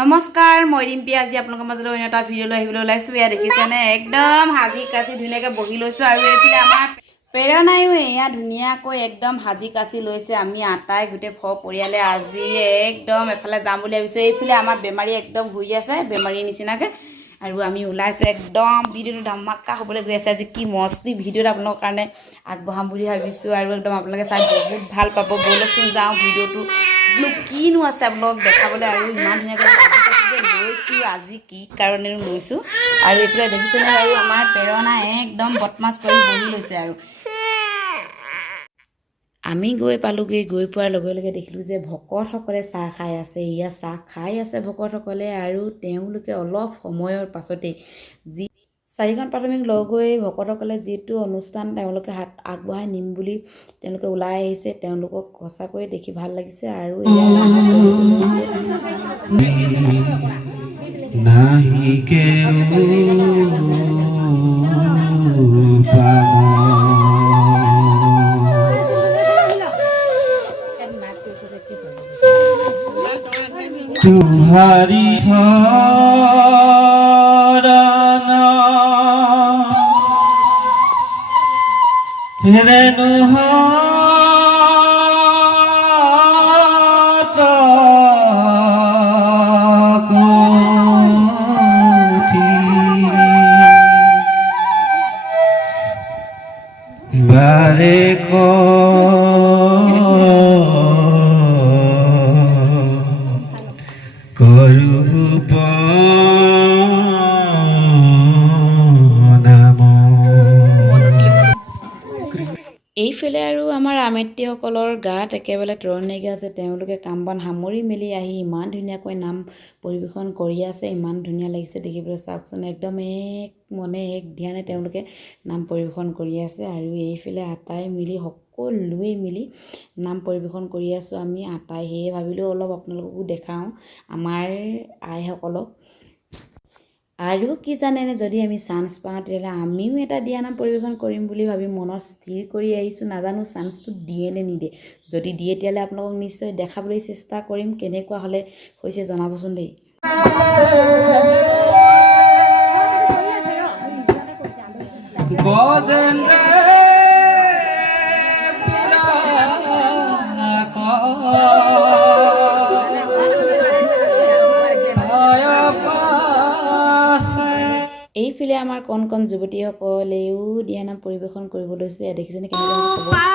नमस्कार मैं रिम्पी आज आप मजल एटा भिडिओ ओलाइसो या देखिছেনে एकदम हाजी काची धुनियाके बहि लैसो आरो एफाले आमार प्रेरणायो एया धुनियाকৈ एकदम हाजी काची लैसे आमी आटाय गुटे फ परियाले আজি एकदम एफाले जाम বুলি ভাবিছো এইফালে আমাৰ বেমাৰী एकदम हुई আছে বেমাৰী নিচিনাকে আৰু আমি ওলাইছো একদম ভিডিওটো ধমাকা হ'বলৈ গৈ আছে আজি কি মস্তি ভিডিওত আপোনালোকৰ কাৰণে আগবঢ়াম বুলি ভাবিছো আৰু একদম আপোনালোকে চাই বহুত ভাল পাব বলকচোন যাও ভিডিওটো কিনো আছে আপোনালোক দেখাবলৈ আৰু ইমান ধুনীয়াকৈ লৈছো আজি কি কাৰণে লৈছো আৰু এইফালে দেখিছেনে আৰু আমাৰ প্ৰেৰণা একদম বদমাছ কৰি বহি লৈছে আৰু আমি গৈ পালোগে গৈ পোৱাৰ লগে লগে দেখিলো যে ভকতসকলে চাহ খাই আছে ইয়া চাহ খাই আছে ভকতসকলে আৰু তেওঁলোকে অলপ সময়ৰ পাছতে যি চাৰিখন প্ৰাথমিক লগ হৈ ভকতসকলে যেটো অনুষ্ঠান তেওঁলোকে হাত আগবঢ়াই নিম বুলি তেওঁলোকে ওলাই আহিছে তেওঁলোকক সঁচাকৈ দেখি ভাল লাগিছে আৰু ইয়া নাহি কেও तुम्हारी छाड़ना रेनुहाटा कोठी बारे को এইফালে আৰু আমাৰ আমেত্ৰীসকলৰ গাত একেবাৰে তৰণ নাইকিয়া আছে তেওঁলোকে কাম বন সামৰি মেলি আহি ইমান ধুনীয়াকৈ নাম পৰিবেশন কৰি আছে ইমান ধুনীয়া লাগিছে দেখিবলৈ চাওকচোন একদম এক মনে এক ধ্যানে তেওঁলোকে নাম পৰিবেশন কৰি আছে আৰু এইফালে আটাই মিলি সকলোৱে মিলি নাম পৰিবেশন কৰি আছো আমি আটাই হে ভাবিলো অলপ আপোনালোককো দেখাও আমাৰ আইসকলক আৰু কি জানেনে যদি আমি চান্স পাওঁ তেতিয়াহ'লে আমিও এটা দিয়া নাম পৰিবেশন কৰিম বুলি ভাবি মনত স্থিৰ কৰি আহিছো নাজানো চান্সটো দিয়ে নে নিদিয়ে যদি দিয়ে তেতিয়াহ'লে আপোনালোকক নিশ্চয় দেখাবলৈ চেষ্টা কৰিম কেনেকুৱা হ'লে হৈছে জনাবচোন দেই এইফালে আমাৰ কণ কণ যুৱতীসকলেও দিয়া নাম পৰিবেশন কৰিব লৈছে দেখিছেনে কেনেকুৱা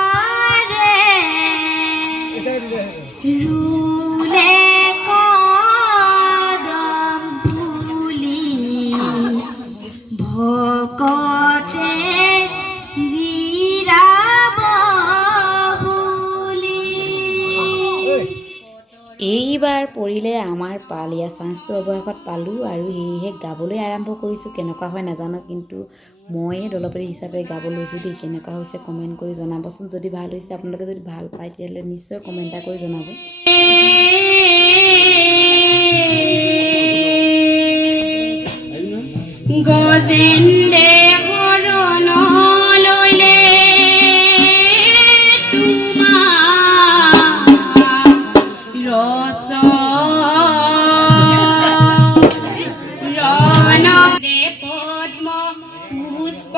এইবাৰ পৰিলে আমাৰ পালিয়া চান্সটো অৱশেষত পালো আৰু হেহে গাবলৈ আৰম্ভ কৰিছো কেনেকুৱা হয় নাজানো কিন্তু মই দলপতি হিচাপে গাব লৈছো দেই কেনেকুৱা হৈছে কমেন্ট কৰি জনাবচোন যদি ভাল হৈছে আপোনালোকে যদি ভাল পায় তেতিয়াহ'লে নিশ্চয় কমেন্ট কৰি জনাব গজেন্দে হৰণ লইলে পুষ্প